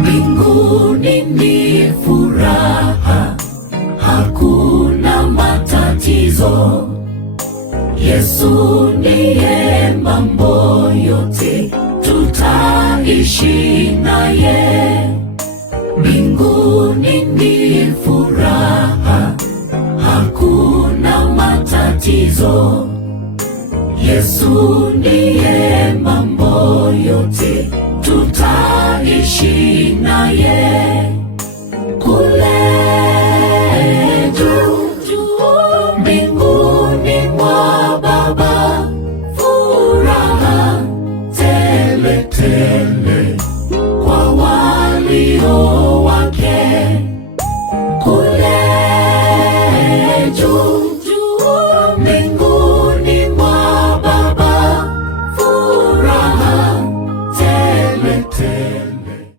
Mbinguni ni furaha, hakuna matatizo. Yesu ndiye mambo yote, tutaishi naye. Mbinguni ni furaha, hakuna matatizo. Yesu ndiye mambo yote, tutaishi naye. Kule juu mbinguni mwa Baba, furaha tele tele kwa walio